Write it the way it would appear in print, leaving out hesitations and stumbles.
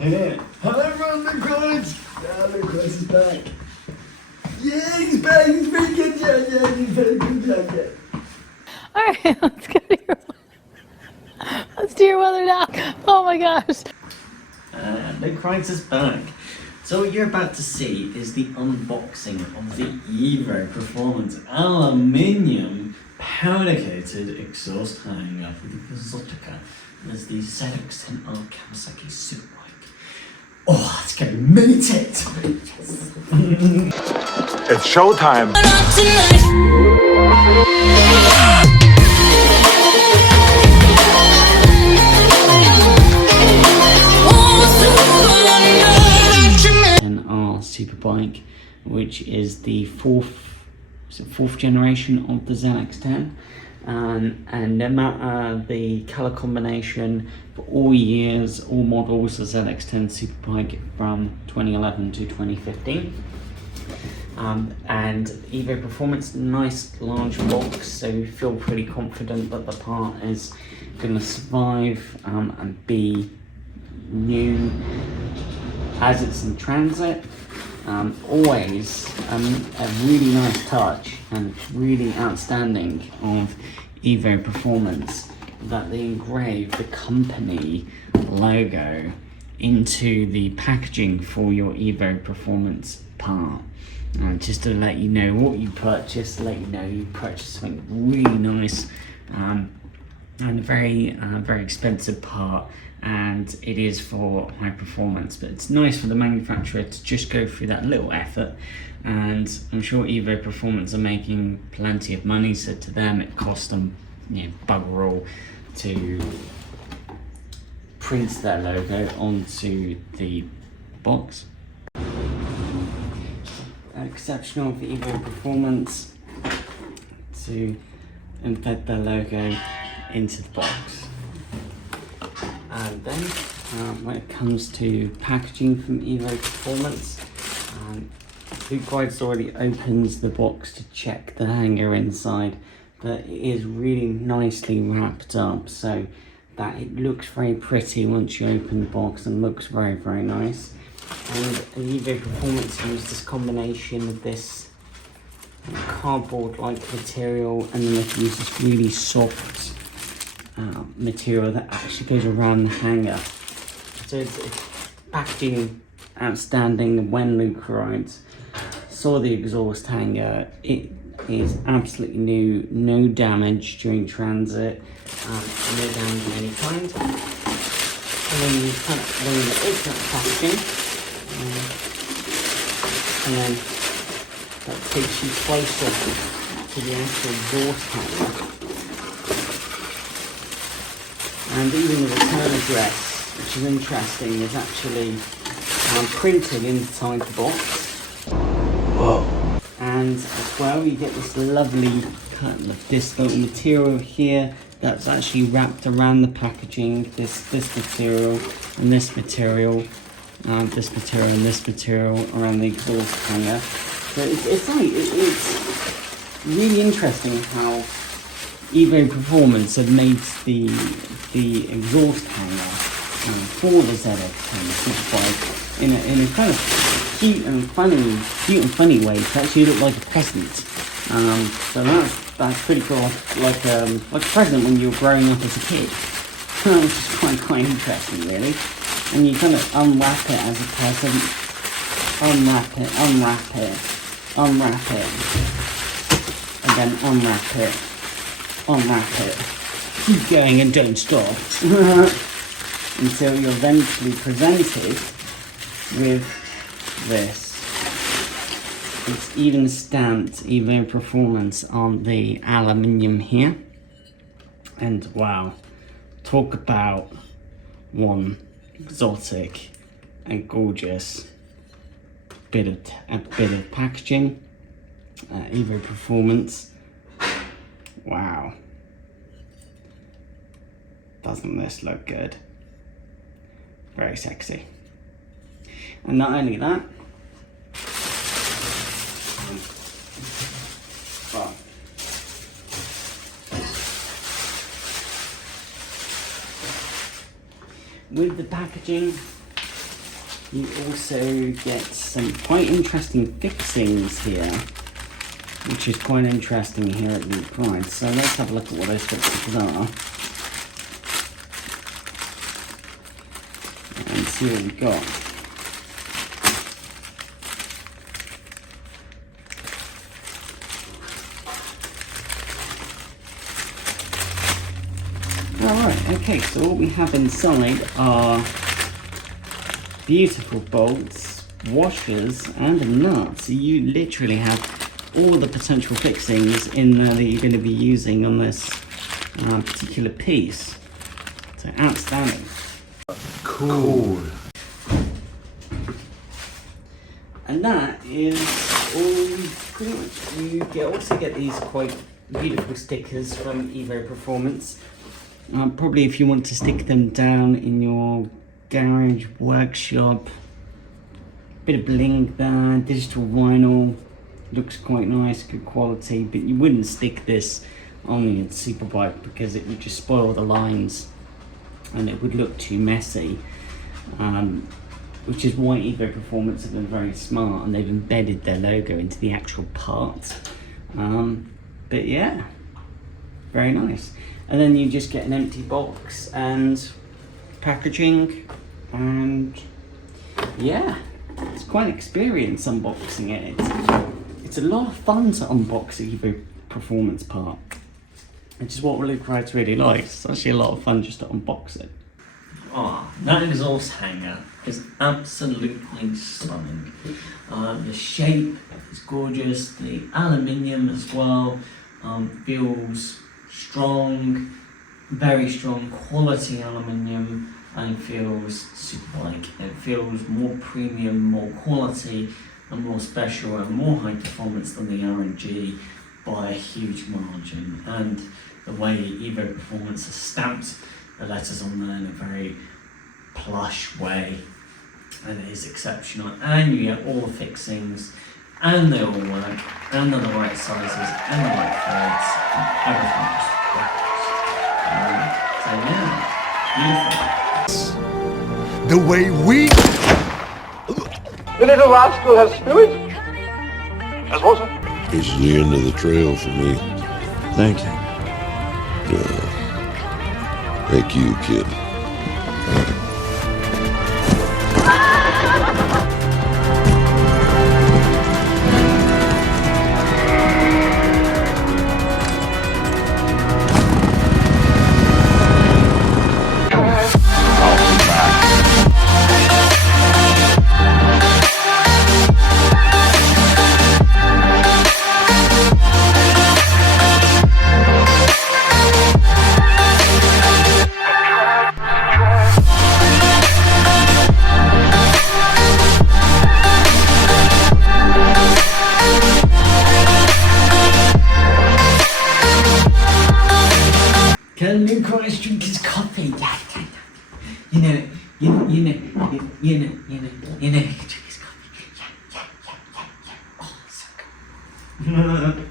Yeah. Hello, run the coins! Yeah, the coins is back. Yeah, he's back, he's very good, yeah, he's very good, yeah. Alright, let's do your weather now. Oh my gosh. The crisis back. So what you're about to see is the unboxing of the Evo Performance aluminium powder-coated exhaust hanger for the exotica. There's the ZX10R Kawasaki ZX10R SuperBike. Oh, it's gonna be minted! It's showtime. Superbike, which is the fourth generation of the ZX10, and no matter the color combination for all years, all models, the ZX10 Superbike from 2011 to 2015. And Evo Performance, nice large box, so you feel pretty confident that the part is going to survive and be new as it's in transit. Always a really nice touch and really outstanding of Evo Performance that they engrave the company logo into the packaging for your Evo Performance part. Just to let you know what you purchased, let you know you purchased something really nice and a very expensive part, and it is for high performance, but it's nice for the manufacturer to just go through that little effort. And I'm sure Evo Performance are making plenty of money, so to them it cost them, you know, bugger all to print their logo onto the box. Exceptional for Evo Performance to embed their logo into the box. And then when it comes to packaging from Evo Performance, Luke Guides already opens the box to check the hanger inside, but it is really nicely wrapped up so that it looks very pretty once you open the box, and looks very nice. And Evo Performance used this combination of this cardboard-like material, and then they've used this really soft material that actually goes around the hanger. So it's packaging outstanding. When Luke rides saw the exhaust hanger, it is absolutely new, no damage during transit, no damage of any kind. And then you open up the packaging, and then that takes you closer to the actual exhaust hanger. And even the return address, which is interesting, is actually printed inside the box. Whoa. And as well, you get this lovely kind of this little material here that's actually wrapped around the packaging. This material and this material, this material and this material around the exhaust hanger. So it's really interesting how Evo Performance have made the exhaust hanger for the ZX10 Superbike in a kind of cute and funny way to actually look like a present. So that's pretty cool, like a present when you were growing up as a kid, which is quite interesting, really. And you kind of unwrap it as a present, unwrap it, and then unwrap it, keep going and don't stop until you're eventually presented with this. It's even stamped Evo Performance on the aluminium here, and wow, talk about one exotic and gorgeous bit of packaging. Evo Performance. Wow. Doesn't this look good? Very sexy. And not only that, but with the packaging You also get some quite interesting fixings here, which is quite interesting here at the price. So let's have a look at what those fixings are and see what we've got. Alright, okay, so what we have inside are beautiful bolts, washers, and a nut. So you literally have all the potential fixings in there that you're going to be using on this particular piece. So outstanding. Cool. And that is all pretty much. You also get these quite beautiful stickers from Evo Performance. Probably if you want to stick them down in your garage, workshop, bit of bling there, digital vinyl, looks quite nice, good quality, but you wouldn't stick this on your superbike because it would just spoil the lines and it would look too messy, which is why Evo Performance have been very smart and they've embedded their logo into the actual part. But yeah, very nice. And then you just get an empty box and packaging, and yeah, it's quite an experience unboxing it. It's a lot of fun to unbox the Evo Performance part, which is what Luke Wright really likes. It's actually a lot of fun just to unbox it. Oh, that exhaust hanger is absolutely stunning. The shape is gorgeous, the aluminium as well feels strong, very strong quality aluminium, and it feels superbike. It feels more premium, more quality, and more special and more high performance than the R&G by a huge margin. And the way Evo Performance has stamped the letters on there in a very plush way, and it is exceptional. And you get all the fixings, and they all work, and they're the right sizes, and the right threads, and everything just works. So yeah, beautiful. The way we... The little rascal has spirit. As water. This is the end of the trail for me. Thank you. Thank you, kid. Can Luke Wright drink his coffee? You know, he can drink his coffee. Yeah. Oh, so good.